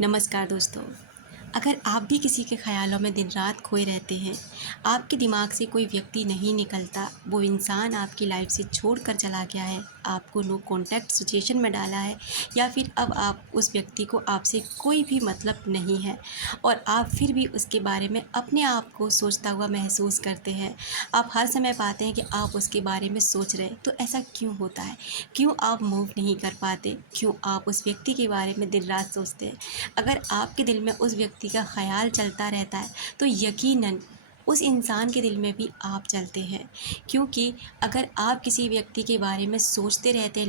नमस्कार दोस्तों। अगर आप भी किसी के ख़यालों में दिन रात खोए रहते हैं, आपके दिमाग से कोई व्यक्ति नहीं निकलता, वो इंसान आपकी लाइफ से छोड़ कर चला गया है, आपको नो कॉन्टैक्ट सिचुएशन में डाला है, या फिर अब आप उस व्यक्ति को आपसे कोई भी मतलब नहीं है और आप फिर भी उसके बारे में अपने आप को सोचता हुआ महसूस करते हैं। आप हर समय पाते हैं कि आप उसके बारे में सोच रहे हैं, तो ऐसा क्यों होता है? क्यों आप मूव नहीं कर पाते? क्यों आप उस व्यक्ति के बारे में दिन रात सोचते हैं? अगर आपके दिल में उस व्यक्ति का ख़याल चलता रहता है, तो यकीनन उस इंसान के दिल में भी आप चलते हैं। क्योंकि अगर आप किसी व्यक्ति के बारे में सोचते रहते हैं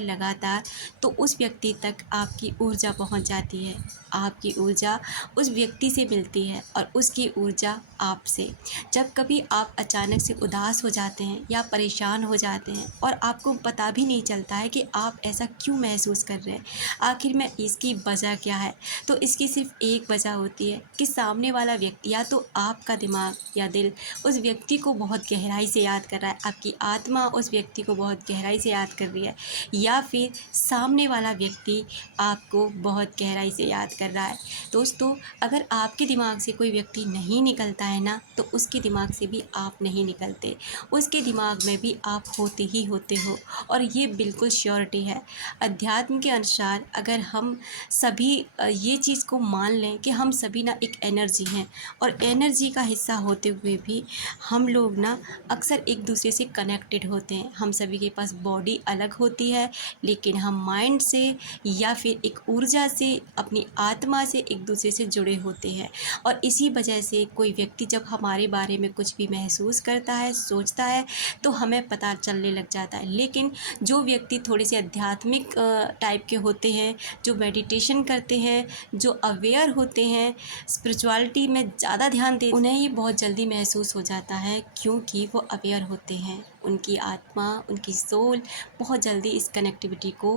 लगातार, तो उस व्यक्ति तक आपकी ऊर्जा पहुंच जाती है। आपकी ऊर्जा उस व्यक्ति से मिलती है और उसकी ऊर्जा आपसे। जब कभी आप अचानक से उदास हो जाते हैं या परेशान हो जाते हैं और आपको पता भी नहीं चलता है कि आप ऐसा क्यों महसूस कर रहे हैं, आखिर में इसकी वजह क्या है? तो इसकी सिर्फ एक वजह होती है कि सामने वाला व्यक्ति या तो आपका दिमाग या दिल उस व्यक्ति को बहुत गहराई से याद कर रहा है, आपकी आत्मा उस व्यक्ति को बहुत गहराई से याद कर रही है, या फिर सामने वाला व्यक्ति आपको बहुत गहराई से याद कर रहा है। दोस्तों, अगर आपके दिमाग से कोई व्यक्ति नहीं निकलता है ना, तो उसके दिमाग से भी आप नहीं निकलते, उसके दिमाग में भी आप होते ही होते हो, और ये बिल्कुल श्योरिटी है। अध्यात्म के अनुसार अगर हम सभी ये चीज़ को मान लें कि हम सभी ना एक एनर्जी हैं, और एनर्जी का हिस्सा होते हुए भी हम लोग ना अक्सर एक दूसरे से कनेक्टेड होते हैं। हम सभी के पास बॉडी अलग होती है, लेकिन हम माइंड से या फिर एक ऊर्जा से, अपनी आत्मा से एक दूसरे से जुड़े होते हैं। और इसी वजह से कोई व्यक्ति जब हमारे बारे में कुछ भी महसूस करता है, सोचता है, तो हमें पता चलने लग जाता है। लेकिन जो व्यक्ति थोड़े से आध्यात्मिक टाइप के होते हैं, जो मेडिटेशन करते हैं, जो अवेयर होते हैं, स्पिरिचुअलिटी में ज़्यादा ध्यान देते, उन्हें ये बहुत जल्दी महसूस हो जाता है, क्योंकि वो अवेयर होते हैं। उनकी आत्मा, उनकी सोल बहुत जल्दी इस कनेक्टिविटी को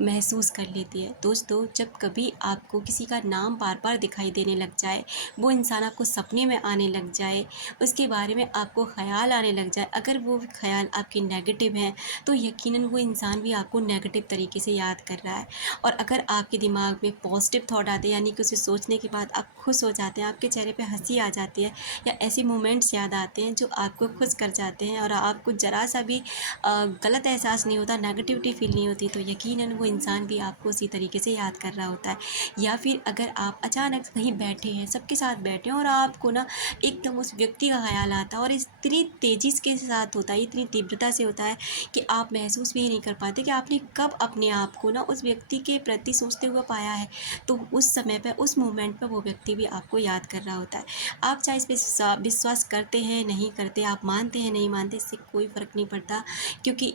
महसूस कर लेती है। दोस्तों, जब कभी आपको किसी का नाम बार बार दिखाई देने लग जाए, वो इंसान आपको सपने में आने लग जाए, उसके बारे में आपको ख़याल आने लग जाए, अगर वो ख़याल आपके नेगेटिव हैं, तो यकीनन वो इंसान भी आपको नेगेटिव तरीके से याद कर रहा है। और अगर आपके दिमाग में पॉजिटिव थॉट आते हैं, यानी कि उसे सोचने के बाद आप खुश हो जाते हैं, आपके चेहरे पे हंसी आ जाती है, या ऐसे मोमेंट्स याद आते हैं जो आपको खुश कर जाते हैं, और आपको ज़रा सा भी गलत एहसास नहीं होता, नेगेटिविटी फील नहीं होती, तो यकीनन वो इंसान भी आपको उसी तरीके से याद कर रहा होता है। या फिर अगर आप अचानक कहीं बैठे हैं, सबके साथ बैठे हैं, और आपको ना एकदम उस व्यक्ति का ख्याल आता है, और इतनी तेज़ी के साथ होता है, इतनी तीव्रता से होता है कि आप महसूस भी नहीं कर पाते कि आपने कब अपने आप को ना उस व्यक्ति के प्रति सोचते हुए पाया है। तो उस समय पे, उस मोमेंट पे वो व्यक्ति भी आपको याद कर रहा होता है। आप चाहे इस पे विश्वास करते हैं, नहीं करते, आप मानते हैं, नहीं मानते, इससे कोई फ़र्क नहीं पड़ता, क्योंकि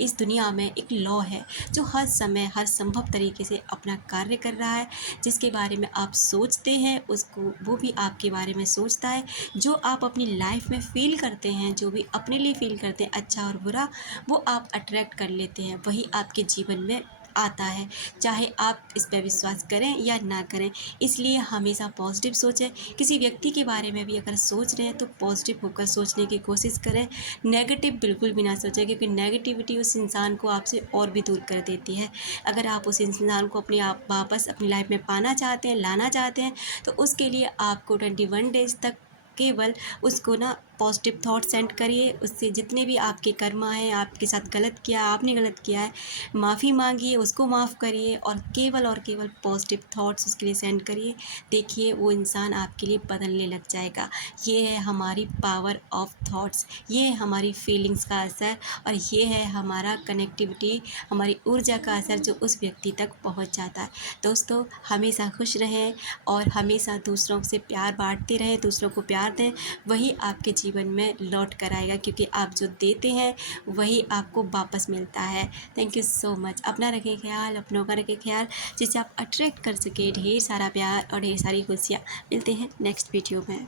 इस दुनिया में एक लॉ है जो हर समय हर संभव तरीके से अपना कार्य कर रहा है। जिसके बारे में आप सोचते हैं, उसको वो भी आपके बारे में सोचता है। जो आप अपनी लाइफ में फ़ील करते हैं, जो भी अपने लिए फ़ील करते हैं, अच्छा और बुरा, वो आप अट्रैक्ट कर लेते हैं, वही आपके जीवन में आता है, चाहे आप इस पे विश्वास करें या ना करें। इसलिए हमेशा पॉजिटिव सोचें। किसी व्यक्ति के बारे में भी अगर सोच रहे हैं, तो पॉजिटिव होकर सोचने की कोशिश करें, नेगेटिव बिल्कुल भी ना सोचें, क्योंकि नेगेटिविटी उस इंसान को आपसे और भी दूर कर देती है। अगर आप उस इंसान को अपने आप वापस अपनी लाइफ में पाना चाहते हैं, लाना चाहते हैं, तो उसके लिए आपको 21 डेज़ तक केवल उसको ना पॉजिटिव थॉट सेंड करिए। उससे जितने भी आपके कर्मा हैं, आपके साथ गलत किया, आपने गलत किया है, माफ़ी मांगिए, उसको माफ़ करिए, और केवल पॉजिटिव थॉट्स उसके लिए सेंड करिए। देखिए, वो इंसान आपके लिए बदलने लग जाएगा। ये है हमारी पावर ऑफ थॉट्स, ये है हमारी फीलिंग्स का असर, और ये है हमारा कनेक्टिविटी, हमारी ऊर्जा का असर जो उस व्यक्ति तक पहुंच जाता है। दोस्तों, हमेशा खुश रहें और हमेशा दूसरों से प्यार बांटते रहें, दूसरों को प्यार दें, वही आपके जीवन में लौट कर आएगा, क्योंकि आप जो देते हैं वही आपको वापस मिलता है। Thank you so much. अपना रखें ख्याल, अपनों का रखें ख्याल, जिससे आप अट्रैक्ट कर सकें ढेर सारा प्यार और ढेर सारी खुशियाँ। मिलते हैं नेक्स्ट वीडियो में।